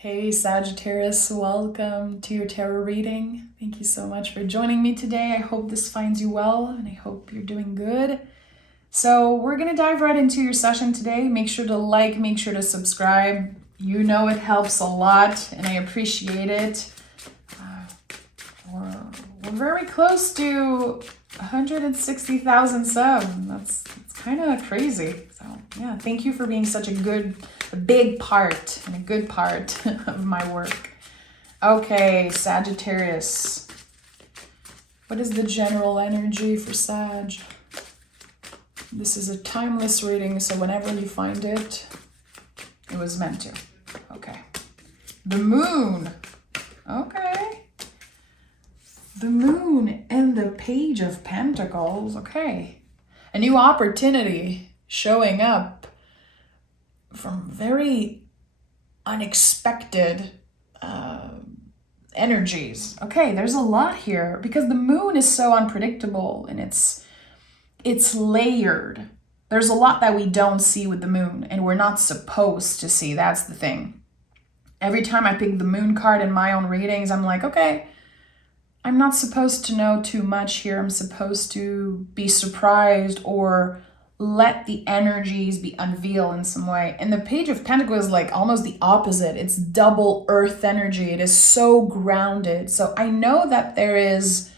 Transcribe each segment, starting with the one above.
Hey Sagittarius, welcome to your tarot reading. Thank you so much for joining me today. I hope this finds you well and I hope you're doing good. So we're going to dive right into your session today. Make sure to like, make sure to subscribe. You know it helps a lot and I appreciate it. We're very close to 160,000 subs. That's kind of crazy. So yeah, thank you for being such a big part and a good part of my work. Okay, Sagittarius. What is the general energy for Sag? This is a timeless reading, so whenever you find it, it was meant to. Okay. The moon. Okay. The moon and the Page of Pentacles. Okay. A new opportunity showing up from very unexpected energies. Okay, there's a lot here because the moon is so unpredictable and it's layered. There's a lot that we don't see with the moon and we're not supposed to see. That's the thing. Every time I pick the moon card in my own readings, I'm like, okay, I'm not supposed to know too much here. I'm supposed to be surprised or let the energies be unveiled in some way. And the Page of Pentacles is like almost the opposite. It's double earth energy. It is so grounded. So I know that there is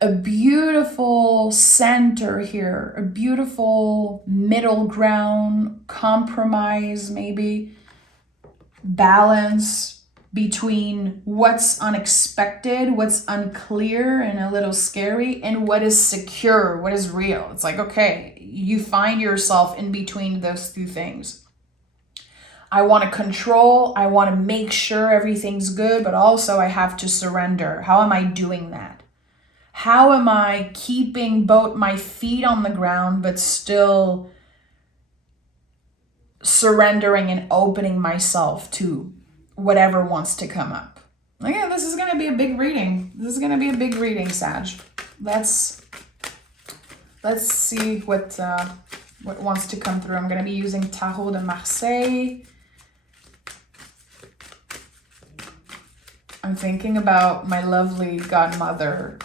a beautiful center here, a beautiful middle ground, compromise, maybe balance between what's unexpected, what's unclear and a little scary, and what is secure, what is real. It's like, okay, you find yourself in between those two things. I want to control, I want to make sure everything's good, but also I have to surrender. How am I doing that? How am I keeping both my feet on the ground, but still surrendering and opening myself to whatever wants to come up? Yeah, this is going to be a big reading. This is going to be a big reading, Sag. Let's see what wants to come through. I'm going to be using Tarot de Marseille. I'm thinking about my lovely godmother,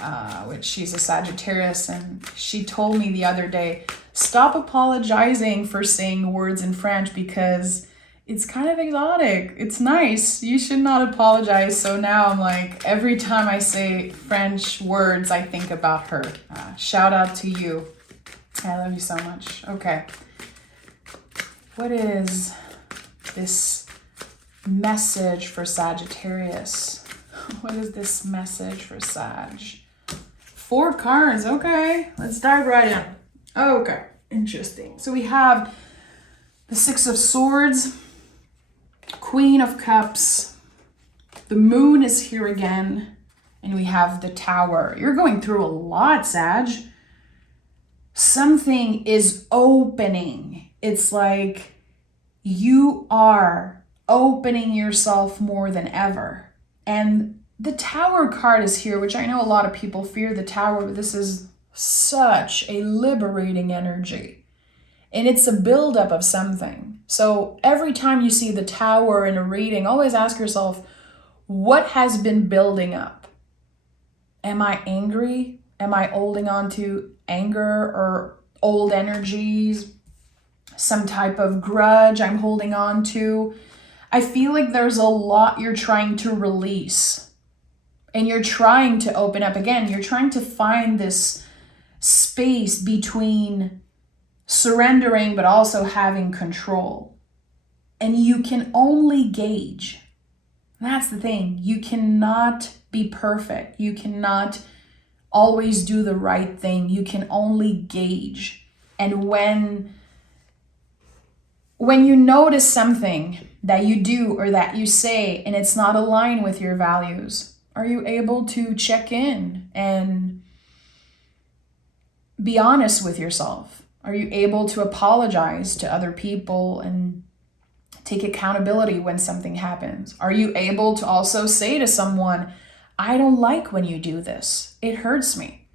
which she's a Sagittarius, and she told me the other day, stop apologizing for saying words in French because it's kind of exotic. It's nice. You should not apologize. So now I'm like, every time I say French words, I think about her. Shout out to you. I love you so much. Okay. What is this message for Sagittarius? What is this message for Sag? 4 cards. Okay. Let's dive right in. Okay. Interesting. So we have the 6 of Swords, Queen of Cups, the moon is here again, and we have the Tower. You're going through a lot, Sag. Something is opening. It's like you are opening yourself more than ever. And the Tower card is here, which I know a lot of people fear the Tower, but this is such a liberating energy. And it's a buildup of something. So every time you see the Tower in a reading, always ask yourself, what has been building up? Am I angry? Am I holding on to anger or old energies? Some type of grudge I'm holding on to? I feel like there's a lot you're trying to release. And you're trying to open up again. You're trying to find this space between surrendering but also having control. And you can only gauge. That's the thing. You cannot be perfect. You cannot always do the right thing. You can only gauge. And when you notice something that you do or that you say and it's not aligned with your values, are you able to check in and be honest with yourself? Are you able to apologize to other people and take accountability when something happens? Are you able to also say to someone, I don't like when you do this. It hurts me.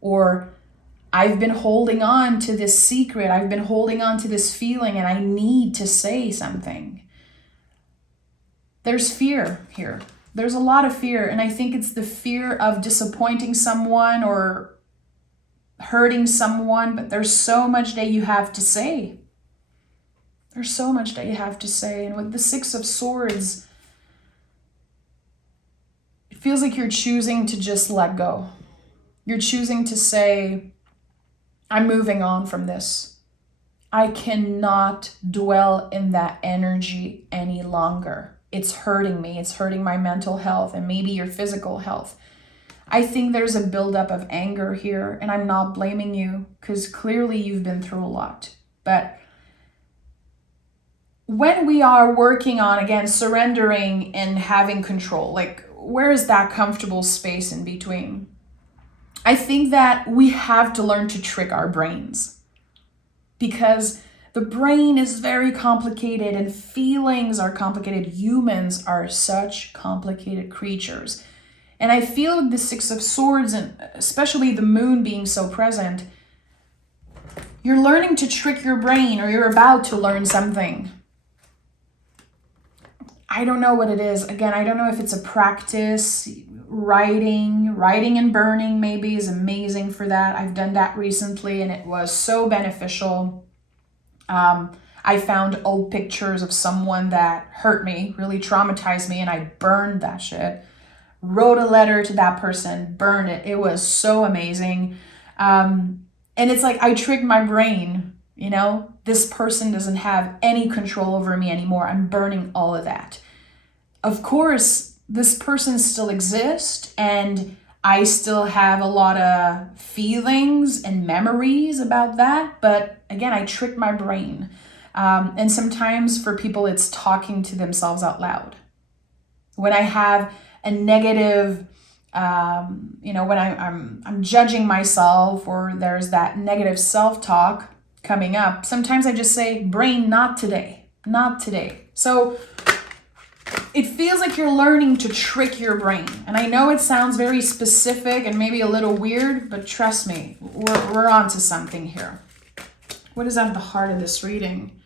Or I've been holding on to this secret. I've been holding on to this feeling and I need to say something. there's fear here. There's a lot of fear. And I think it's the fear of disappointing someone or hurting someone. But there's so much that you have to say. There's so much that you have to say. And with the Six of Swords, it feels like you're choosing to just let go. You're choosing to say, I'm moving on from this. I cannot dwell in that energy any longer. It's hurting me. It's hurting my mental health and maybe your physical health. I think there's a buildup of anger here, and I'm not blaming you because clearly you've been through a lot. But when we are working on, again, surrendering and having control, like where is that comfortable space in between? I think that we have to learn to trick our brains because the brain is very complicated and feelings are complicated. Humans are such complicated creatures. And I feel with the Six of Swords, and especially the moon being so present, you're learning to trick your brain, or you're about to learn something. I don't know what it is. Again, I don't know if it's a practice. Writing and burning maybe is amazing for that. I've done that recently and it was so beneficial. I found old pictures of someone that hurt me, really traumatized me, and I burned that shit. Wrote a letter to that person, burned it. It was so amazing. And it's like I tricked my brain, you know? This person doesn't have any control over me anymore. I'm burning all of that. Of course, this person still exists and I still have a lot of feelings and memories about that. But again, I tricked my brain. And sometimes for people, it's talking to themselves out loud. When I have a negative, when I'm judging myself or there's that negative self-talk coming up, sometimes I just say, brain, not today, not today. So it feels like you're learning to trick your brain. And I know it sounds very specific and maybe a little weird, but trust me, we're onto something here. What is at the heart of this reading?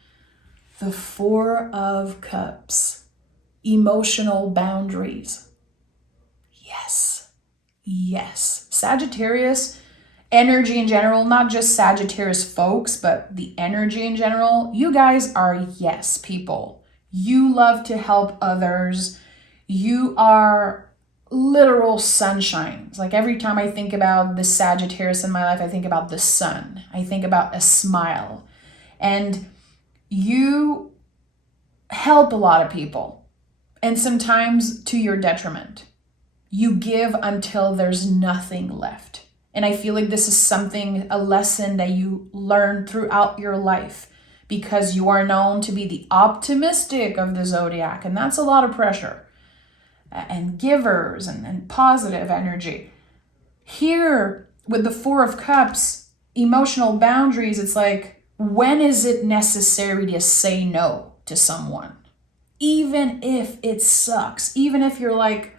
The Four of Cups. Emotional boundaries. Yes. Sagittarius, energy in general, not just Sagittarius folks, but the energy in general. You guys are yes people. You love to help others. You are literal sunshines. Like every time I think about the Sagittarius in my life, I think about the sun. I think about a smile. And you help a lot of people. And sometimes to your detriment. You give until there's nothing left. And I feel like this is a lesson that you learn throughout your life. Because you are known to be the optimistic of the zodiac, and that's a lot of pressure. And givers and positive energy. Here, with the Four of Cups, emotional boundaries, it's like, when is it necessary to say no to someone? Even if it sucks, even if you're like,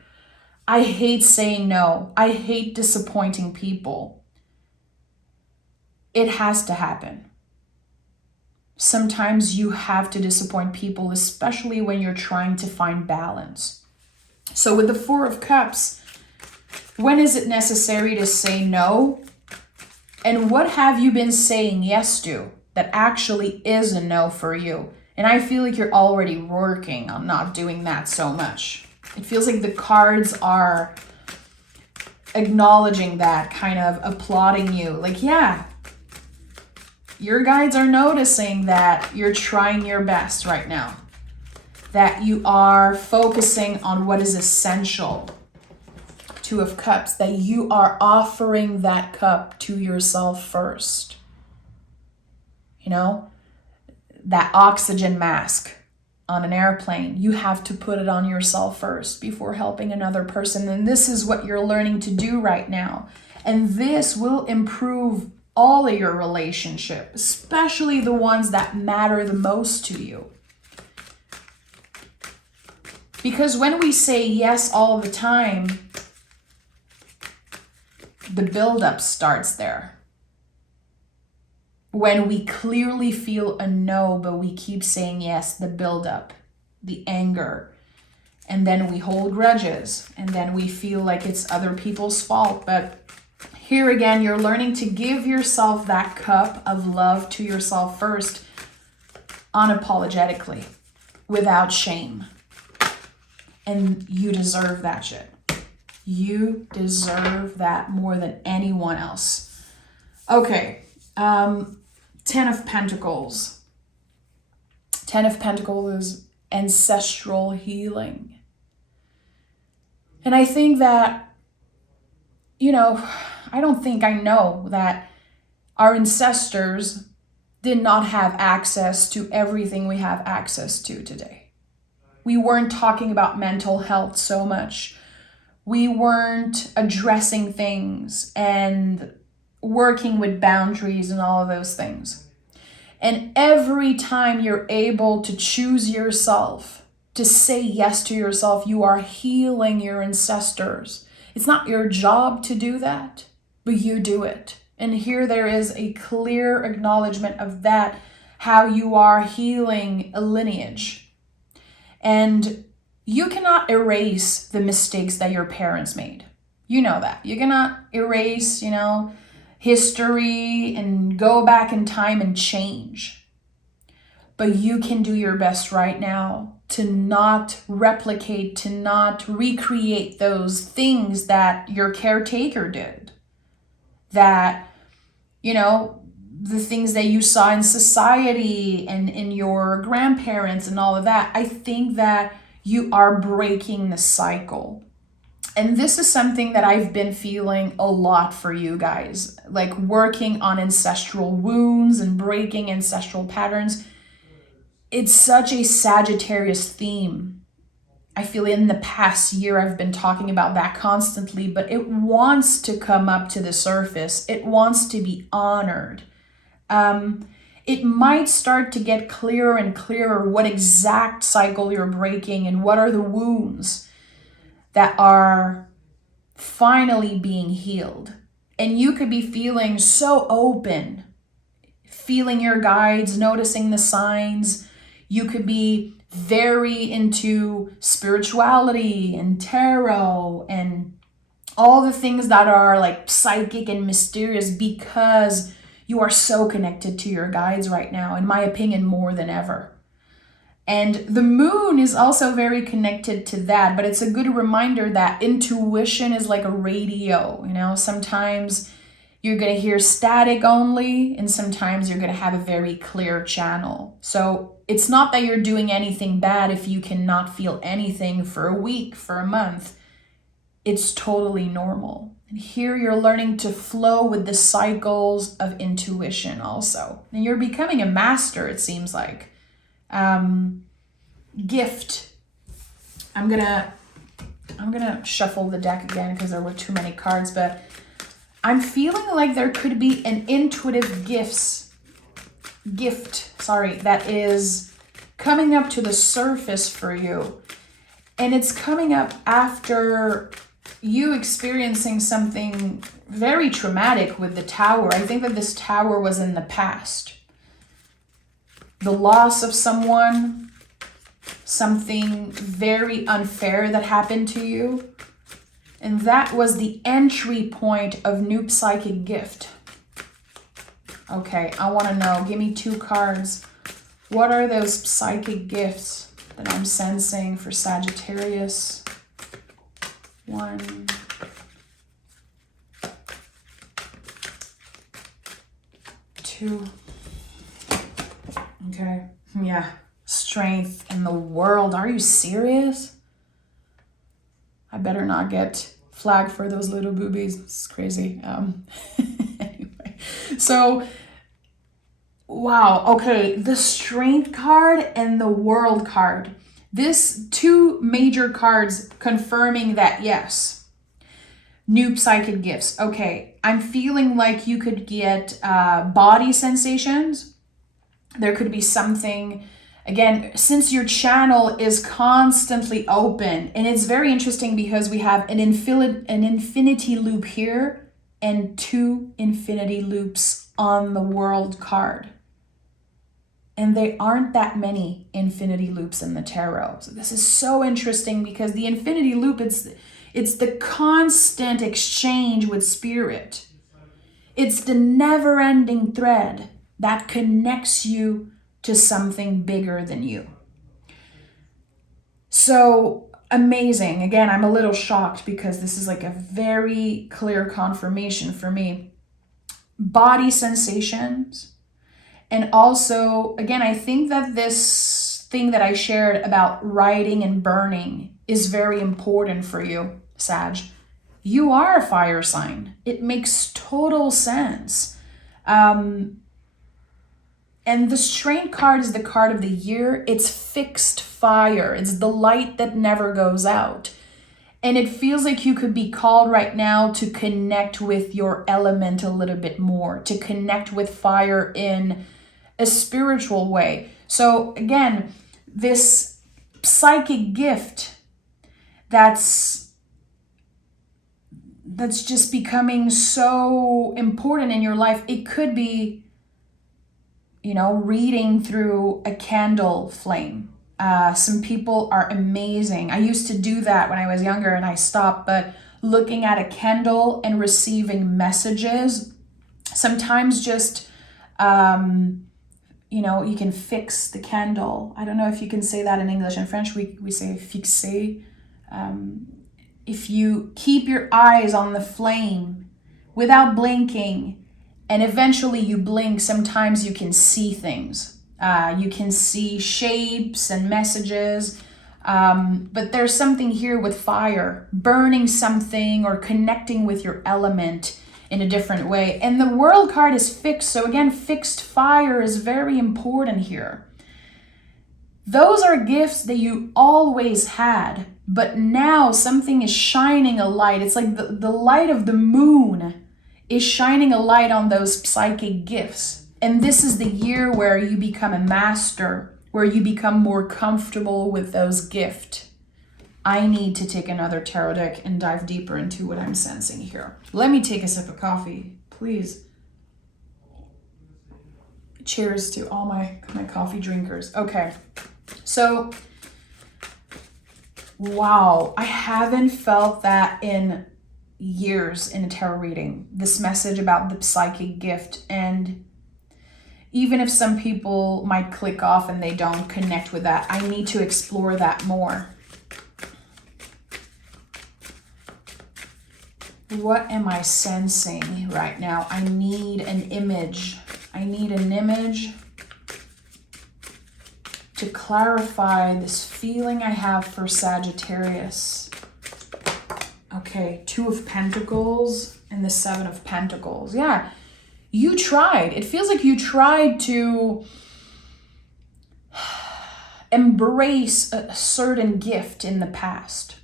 I hate saying no, I hate disappointing people. It has to happen. Sometimes you have to disappoint people, especially when you're trying to find balance. So with the Four of Cups, when is it necessary to say no? And what have you been saying yes to that actually is a no for you? And I feel like you're already working on not doing that so much. It feels like the cards are acknowledging that, kind of applauding you. Like, yeah. Your guides are noticing that you're trying your best right now. That you are focusing on what is essential. Two of Cups. That you are offering that cup to yourself first. You know? That oxygen mask on an airplane. You have to put it on yourself first before helping another person. And this is what you're learning to do right now. And this will improve all of your relationships, especially the ones that matter the most to you. Because when we say yes all the time, the buildup starts there. When we clearly feel a no, but we keep saying yes, the buildup, the anger, And then we hold grudges, and then we feel like it's other people's fault. But here again, you're learning to give yourself that cup of love to yourself first, unapologetically, without shame. And you deserve that shit. You deserve that more than anyone else. Okay, 10 of Pentacles. 10 of Pentacles is ancestral healing. And I think that, I know that our ancestors did not have access to everything we have access to today. We weren't talking about mental health so much. We weren't addressing things and working with boundaries and all of those things. And every time you're able to choose yourself, to say yes to yourself, you are healing your ancestors. It's not your job to do that, but you do it. And here there is a clear acknowledgement of that, how you are healing a lineage. And you cannot erase the mistakes that your parents made. You know that. You cannot erase, history and go back in time and change. But you can do your best right now to not replicate, to not recreate those things that your caretaker did. That, the things that you saw in society and in your grandparents and all of that. I think that you are breaking the cycle. And this is something that I've been feeling a lot for you guys, like working on ancestral wounds and breaking ancestral patterns. It's such a Sagittarius theme. I feel in the past year I've been talking about that constantly, but it wants to come up to the surface. It wants to be honored. It might start to get clearer and clearer what exact cycle you're breaking and what are the wounds that are finally being healed. And you could be feeling so open, feeling your guides, noticing the signs. You could be very into spirituality and tarot and all the things that are like psychic and mysterious because you are so connected to your guides right now, in my opinion, more than ever. And the moon is also very connected to that, but it's a good reminder that intuition is like a radio. Sometimes you're going to hear static only, and sometimes you're going to have a very clear channel. So it's not that you're doing anything bad if you cannot feel anything for a week, for a month. It's totally normal. And here you're learning to flow with the cycles of intuition also. And you're becoming a master, it seems like. Gift. I'm gonna shuffle the deck again because there were too many cards, but I'm feeling like there could be an intuitive gift, that is coming up to the surface for you. And it's coming up after you experiencing something very traumatic with the tower. I think that this tower was in the past. The loss of someone, something very unfair that happened to you. And that was the entry point of new psychic gift. Okay, I want to know. Give me 2 cards. What are those psychic gifts that I'm sensing for Sagittarius? 1, 2. Okay, yeah. Strength in the world. Are you serious? I better not get flagged for those little boobies. It's crazy. Anyway, so wow. Okay, the strength card and the world card. This 2 major cards confirming that yes. New psychic gifts. Okay, I'm feeling like you could get body sensations. There could be something. Again, since your channel is constantly open, and it's very interesting because we have an infinity loop here and 2 infinity loops on the world card. And they aren't that many infinity loops in the tarot. So this is so interesting because the infinity loop, it's the constant exchange with spirit. It's the never-ending thread that connects you to something bigger than you. So amazing. Again, I'm a little shocked because this is like a very clear confirmation for me. Body sensations. And also, again, I think that this thing that I shared about writing and burning is very important for you, Sag. You are a fire sign. It makes total sense. And the Strength card is the card of the year. It's fixed fire. It's the light that never goes out. And it feels like you could be called right now to connect with your element a little bit more, to connect with fire in a spiritual way. So again, this psychic gift that's just becoming so important in your life. It could be, reading through a candle flame. Some people are amazing. I used to do that when I was younger and I stopped, but looking at a candle and receiving messages, sometimes just, you can fix the candle. I don't know if you can say that in English. In French, we say fixer. If you keep your eyes on the flame without blinking, and eventually you blink, sometimes you can see things. You can see shapes and messages. But there's something here with fire, burning something or connecting with your element in a different way. And the World card is fixed. So again, fixed fire is very important here. Those are gifts that you always had, but now something is shining a light. It's like the light of the moon is shining a light on those psychic gifts. And this is the year where you become a master, where you become more comfortable with those gifts. I need to take another tarot deck and dive deeper into what I'm sensing here. Let me take a sip of coffee, please. Cheers to all my coffee drinkers. Okay, so, wow, I haven't felt that in years in a tarot reading, this message about the psychic gift. And even if some people might click off and they don't connect with that, I need to explore that more. What am I sensing right now? I need an image. I need an image to clarify this feeling I have for Sagittarius. Okay, 2 of Pentacles and the 7 of Pentacles. Yeah, you tried. It feels like you tried to embrace a certain gift in the past.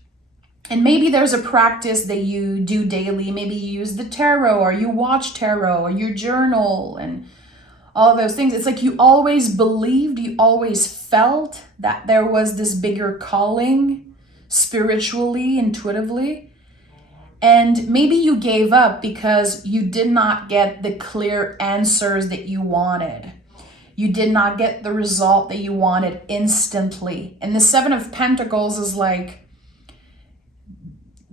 And maybe there's a practice that you do daily. Maybe you use the tarot or you watch tarot or you journal and all of those things. It's like you always believed, you always felt that there was this bigger calling spiritually, intuitively. And maybe you gave up because you did not get the clear answers that you wanted. You did not get the result that you wanted instantly. And the 7 of Pentacles is like,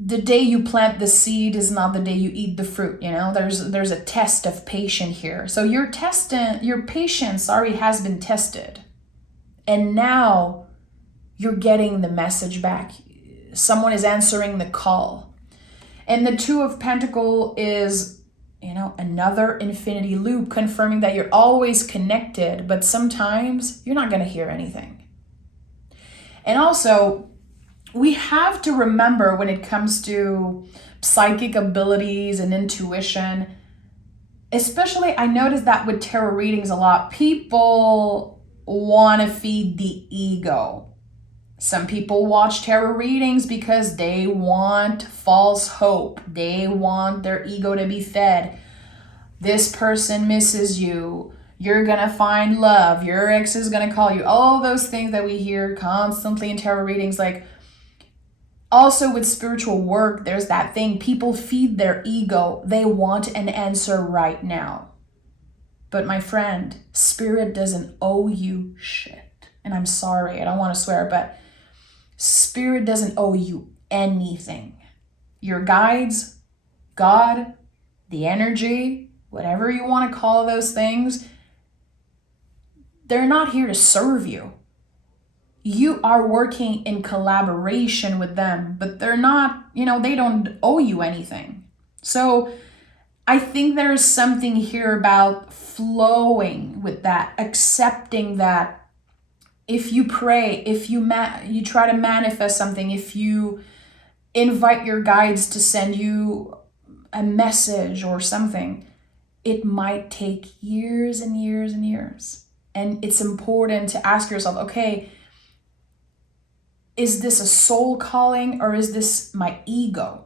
the day you plant the seed is not the day you eat the fruit. There's a test of patience here. So your patience already has been tested. And now you're getting the message back. Someone is answering the call. And the 2 of Pentacles is, another infinity loop confirming that you're always connected, but sometimes you're not going to hear anything. And also, we have to remember when it comes to psychic abilities and intuition, especially I notice that with tarot readings a lot, people want to feed the ego. Some people watch tarot readings because they want false hope. They want their ego to be fed. This person misses you. You're going to find love. Your ex is going to call you. All those things that we hear constantly in tarot readings, like, also with spiritual work, there's that thing. People feed their ego. They want an answer right now. But my friend, Spirit doesn't owe you shit. And I'm sorry, I don't want to swear, but Spirit doesn't owe you anything. Your guides, God, the energy, whatever you want to call those things, they're not here to serve you. You are working in collaboration with them, but they're not, they don't owe you anything. So I think there is something here about flowing with that, accepting that if you pray, if you try to manifest something, if you invite your guides to send you a message or something, it might take years and years and years. And it's important to ask yourself, okay, is this a soul calling or is this my ego?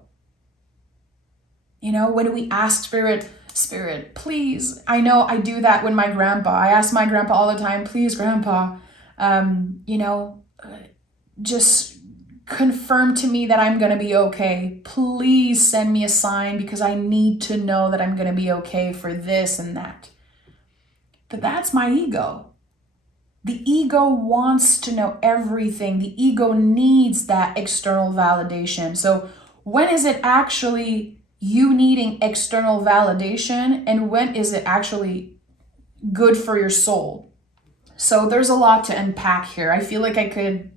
When we ask Spirit, please, I know I do that with my grandpa. I ask my grandpa all the time, please, grandpa, just confirm to me that I'm going to be okay. Please send me a sign because I need to know that I'm going to be okay for this and that. But that's my ego. The ego wants to know everything. The ego needs that external validation. So when is it actually you needing external validation, and when is it actually good for your soul? So there's a lot to unpack here. I feel like I could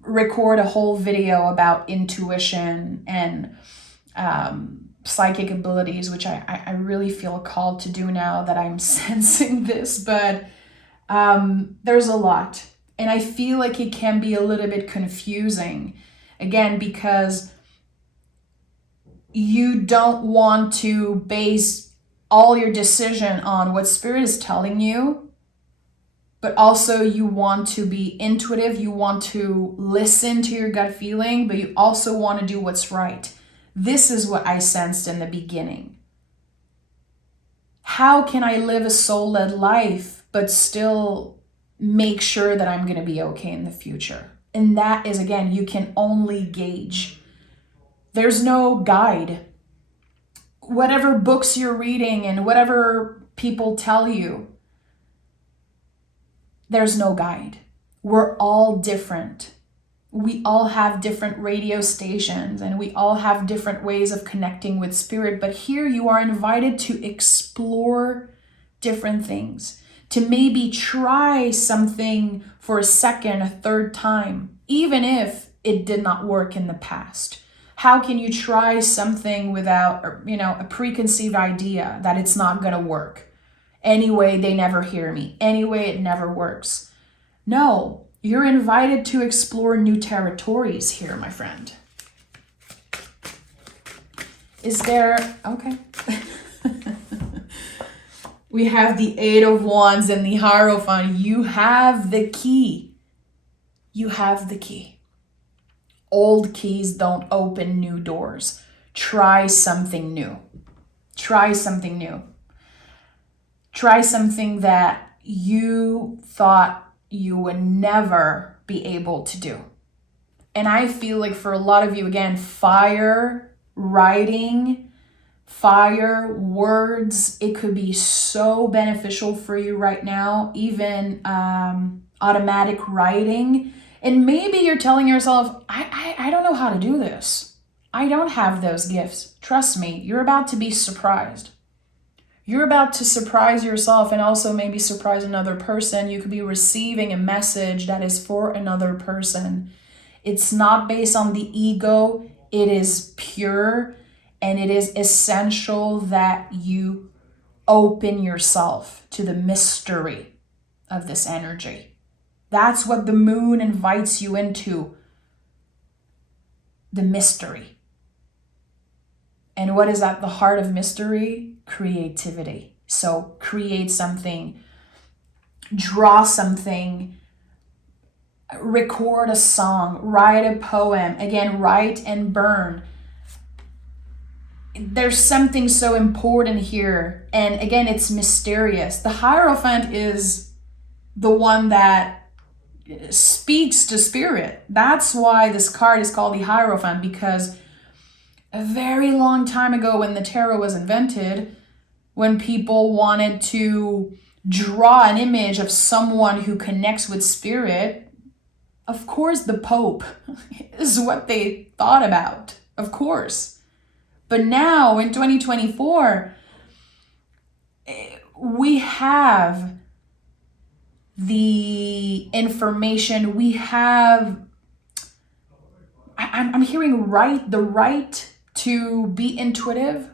record a whole video about intuition and psychic abilities, which I really feel called to do now that I'm sensing this, but there's a lot. And I feel like it can be a little bit confusing, again, because you don't want to base all your decision on what Spirit is telling you, but also you want to be intuitive, you want to listen to your gut feeling, but you also want to do what's right. This is what I sensed in the beginning. How can I live a soul-led life, but still make sure that I'm going to be okay in the future? And that is, again, you can only gauge. There's no guide. Whatever books you're reading and whatever people tell you, there's no guide. We're all different. We all have different radio stations and we all have different ways of connecting with Spirit. But here you are invited to explore different things, to maybe try something for a second, a third time, even if it did not work in the past. How can you try something without, a preconceived idea that it's not going to work? Anyway, they never hear me. Anyway, it never works. No, you're invited to explore new territories here, my friend. Is there, okay. We have the Eight of Wands and the Hierophant. You have the key. You have the key. Old keys don't open new doors. Try something new. Try something new. Try something that you thought you would never be able to do. And I feel like for a lot of you, again, fire, writing, fire, words, it could be so beneficial for you right now, even automatic writing. And maybe you're telling yourself, I don't know how to do this. I don't have those gifts. Trust me, you're about to be surprised. You're about to surprise yourself and also maybe surprise another person. You could be receiving a message that is for another person. It's not based on the ego. It is pure, and it is essential that you open yourself to the mystery of this energy. That's what the moon invites you into, the mystery. And what is at the heart of mystery? Creativity. So create something, draw something, record a song, write a poem. Again, write and burn. There's something so important here. And again, it's mysterious. The Hierophant is the one that speaks to Spirit. That's why this card is called the Hierophant, because a very long time ago when the tarot was invented, when people wanted to draw an image of someone who connects with spirit, of course the Pope is what they thought about, of course. But now in 2024, we have the information, we have, I'm hearing the right to be intuitive.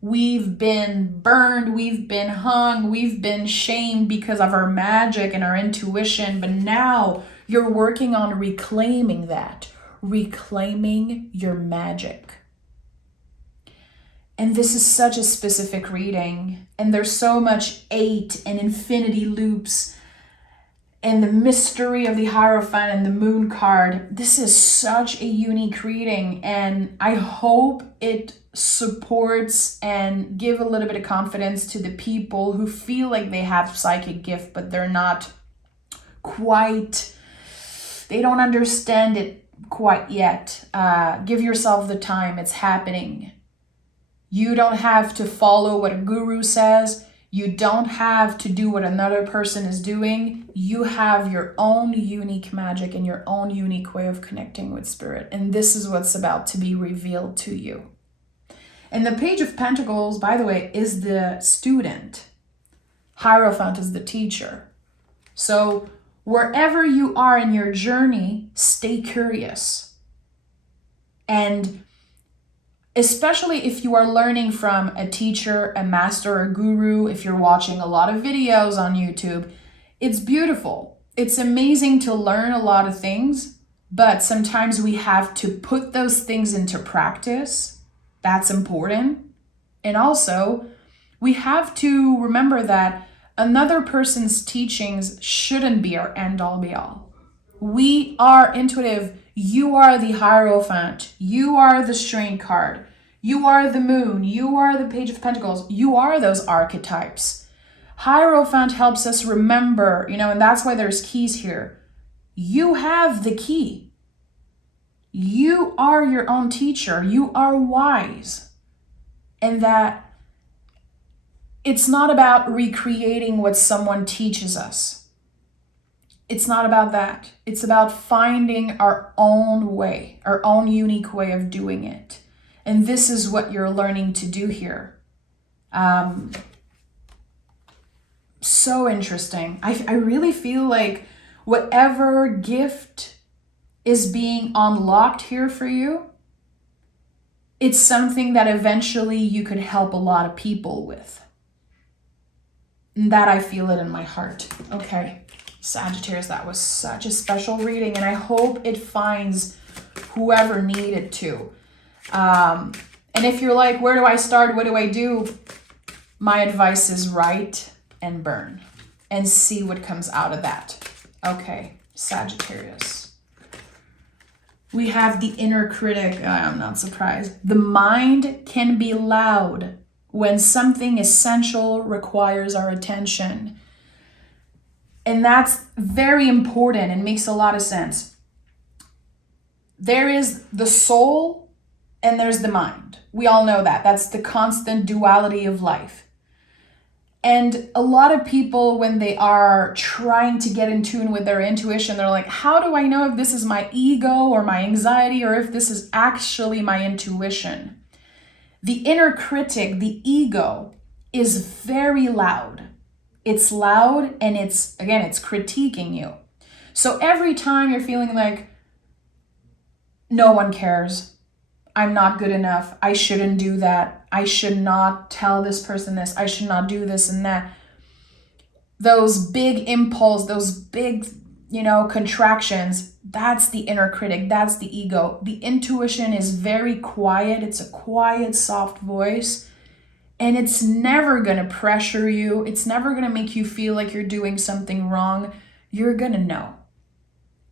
We've been burned, we've been hung, we've been shamed because of our magic and our intuition. But now you're working on reclaiming that, reclaiming your magic. And this is such a specific reading. And there's so much 8 and infinity loops and the mystery of the Hierophant and the Moon card. This is such a unique reading, and I hope it supports and give a little bit of confidence to the people who feel like they have psychic gift, but they're not quite, they don't understand it quite yet. Give yourself the time. It's happening. You don't have to follow what a guru says. You don't have to do what another person is doing. You have your own unique magic and your own unique way of connecting with spirit. And this is what's about to be revealed to you. And the Page of Pentacles, by the way, is the student. Hierophant is the teacher. So wherever you are in your journey, stay curious. And especially if you are learning from a teacher, a master, a guru, if you're watching a lot of videos on YouTube, it's beautiful. It's amazing to learn a lot of things, but sometimes we have to put those things into practice. That's important. And also, we have to remember that another person's teachings shouldn't be our end-all be-all. We are intuitive. You are the Hierophant. You are the Strength card. You are the Moon. You are the Page of Pentacles. You are those archetypes. Hierophant helps us remember, and that's why there's keys here. You have the key. You are your own teacher. You are wise. And that it's not about recreating what someone teaches us. It's not about that. It's about finding our own way, our own unique way of doing it. And this is what you're learning to do here. So interesting. I really feel like whatever gift is being unlocked here for you, it's something that eventually you could help a lot of people with. And that I feel it in my heart. Okay, Sagittarius, that was such a special reading, and I hope it finds whoever needed to. And if you're like, where do I start? What do I do? My advice is write and burn and see what comes out of that. Okay, Sagittarius. We have the inner critic. I'm not surprised. The mind can be loud when something essential requires our attention. And that's very important and makes a lot of sense. There is the soul and there's the mind. We all know that. That's the constant duality of life. And a lot of people, when they are trying to get in tune with their intuition, they're like, how do I know if this is my ego or my anxiety or if this is actually my intuition? The inner critic, the ego, is very loud. It's loud and it's critiquing you. So every time you're feeling like, no one cares, I'm not good enough, I shouldn't do that, I should not tell this person this, I should not do this and that. Those big impulse, those big, contractions, that's the inner critic, that's the ego. The intuition is very quiet. It's a quiet, soft voice. And it's never going to pressure you. It's never going to make you feel like you're doing something wrong. You're going to know.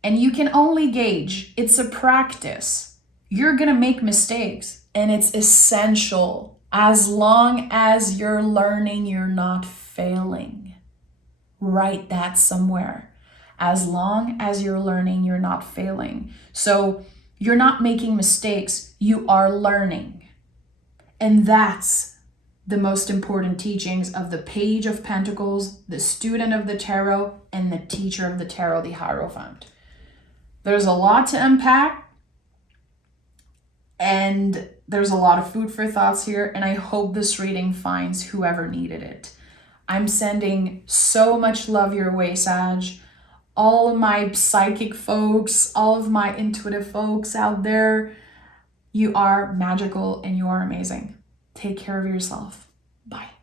And you can only gauge. It's a practice. You're going to make mistakes. And it's essential. As long as you're learning, you're not failing. Write that somewhere. As long as you're learning, you're not failing. So you're not making mistakes. You are learning. And that's the most important teachings of the Page of Pentacles, the student of the tarot, and the teacher of the tarot, the Hierophant. There's a lot to unpack, and there's a lot of food for thoughts here, and I hope this reading finds whoever needed it. I'm sending so much love your way, Sag. All of my psychic folks, all of my intuitive folks out there, you are magical and you are amazing. Take care of yourself. Bye.